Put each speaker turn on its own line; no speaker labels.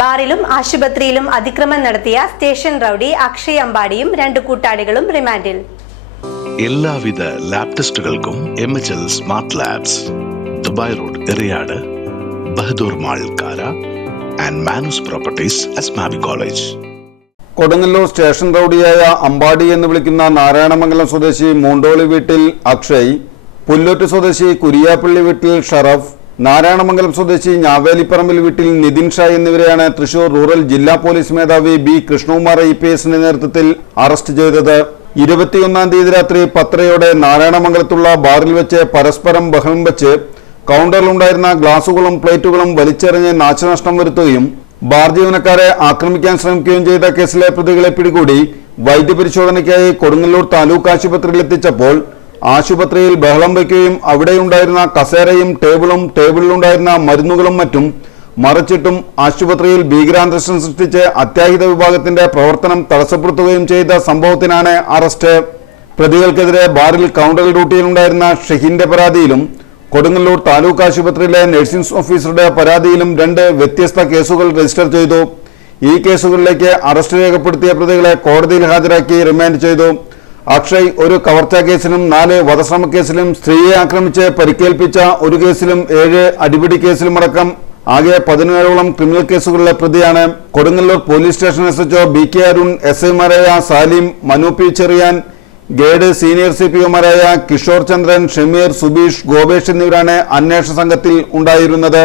ബാറിലും ആശുപത്രിയിലും അതിക്രമം നടത്തിയ സ്റ്റേഷൻ റൌഡി അക്ഷയ് അമ്പാടിയും രണ്ട് കൂട്ടാളികളും റിമാൻഡിൽ.
എല്ലാവിധ lab ടെസ്റ്റുകൾക്കും M H L smart labs Dubai road Eriyad Bahadur mall Kara and Manus properties Asmabi college.
Kodungallur station റൌഡിയായ Ambadi എന്ന് വിളിക്കുന്ന നാരായണമംഗലം സ്വദേശി മൂണ്ടോളി വീട്ടിൽ അക്ഷയ് പുല്ലൂറ്റ് സ്വദേശി കുരിയാപ്പള്ളി വീട്ടിൽ ഷറഫ് നാരായണമംഗലം സ്വദേശി ഞാവേലിപ്പറമ്പിൽ വീട്ടിൽ നിതിൻ ഷാ എന്നിവരെയാണ് തൃശൂർ റൂറൽ ജില്ലാ പോലീസ് മേധാവി ബി കൃഷ്ണകുമാർ ഐ പി എസിന്റെ നേതൃത്വത്തിൽ അറസ്റ്റ് ചെയ്തത്. ഇരുപത്തിയൊന്നാം തീയതി രാത്രി പത്രയോടെ നാരായണമംഗലത്തുള്ള ബാറിൽ വെച്ച് പരസ്പരം ബഹളം വെച്ച് കൗണ്ടറിലുണ്ടായിരുന്ന ഗ്ലാസുകളും പ്ലേറ്റുകളും വലിച്ചെറിഞ്ഞ് നാശനഷ്ടം വരുത്തുകയും ബാർ ജീവനക്കാരെ ആക്രമിക്കാൻ ശ്രമിക്കുകയും ചെയ്ത കേസിലെ പ്രതികളെ പിടികൂടി വൈദ്യപരിശോധനയ്ക്കായി കൊടുങ്ങല്ലൂർ താലൂക്ക് ആശുപത്രിയിൽ എത്തിച്ചപ്പോൾ ആശുപത്രിയിൽ ബഹളം വയ്ക്കുകയും അവിടെയുണ്ടായിരുന്ന കസേരയും ടേബിളും ടേബിളിലുണ്ടായിരുന്ന മരുന്നുകളും മറ്റും മറിച്ചിട്ടും ആശുപത്രിയിൽ ഭീകരാന്തരീക്ഷം സൃഷ്ടിച്ച് അത്യാഹിത വിഭാഗത്തിന്റെ പ്രവർത്തനം തടസ്സപ്പെടുത്തുകയും ചെയ്ത സംഭവത്തിനാണ് അറസ്റ്റ്. പ്രതികൾക്കെതിരെ ബാറിൽ കൗണ്ടർ ഡ്യൂട്ടിയിലുണ്ടായിരുന്ന ഷഹീന്റെ പരാതിയിലും കൊടുങ്ങല്ലൂർ താലൂക്ക് ആശുപത്രിയിലെ നഴ്സിംഗ് ഓഫീസറുടെ പരാതിയിലും രണ്ട് വ്യത്യസ്ത കേസുകൾ രജിസ്റ്റർ ചെയ്തു. ഈ കേസുകളിലേക്ക് അറസ്റ്റ് രേഖപ്പെടുത്തിയ പ്രതികളെ കോടതിയിൽ ഹാജരാക്കി റിമാൻഡ് ചെയ്തു. അക്ഷയ് ഒരു കവർച്ചാ കേസിലും നാല് വധശ്രമ കേസിലും സ്ത്രീയെ ആക്രമിച്ച് പരിക്കേൽപ്പിച്ച ഒരു കേസിലും ഏഴ് അടിപിടി കേസിലുമടക്കം ആകെ പതിനേഴോളം ക്രിമിനൽ കേസുകളിലെ പ്രതിയാണ്. Kodungallur police station S HO B K Arun S ഐമാരായ Salim Manu P Cherian grade senior C P ഒമാരായ Kishore Chandran Shameer Subeesh Gopesh എന്നിവരാണ് അന്വേഷണ സംഘത്തിൽ ഉണ്ടായിരുന്നത്.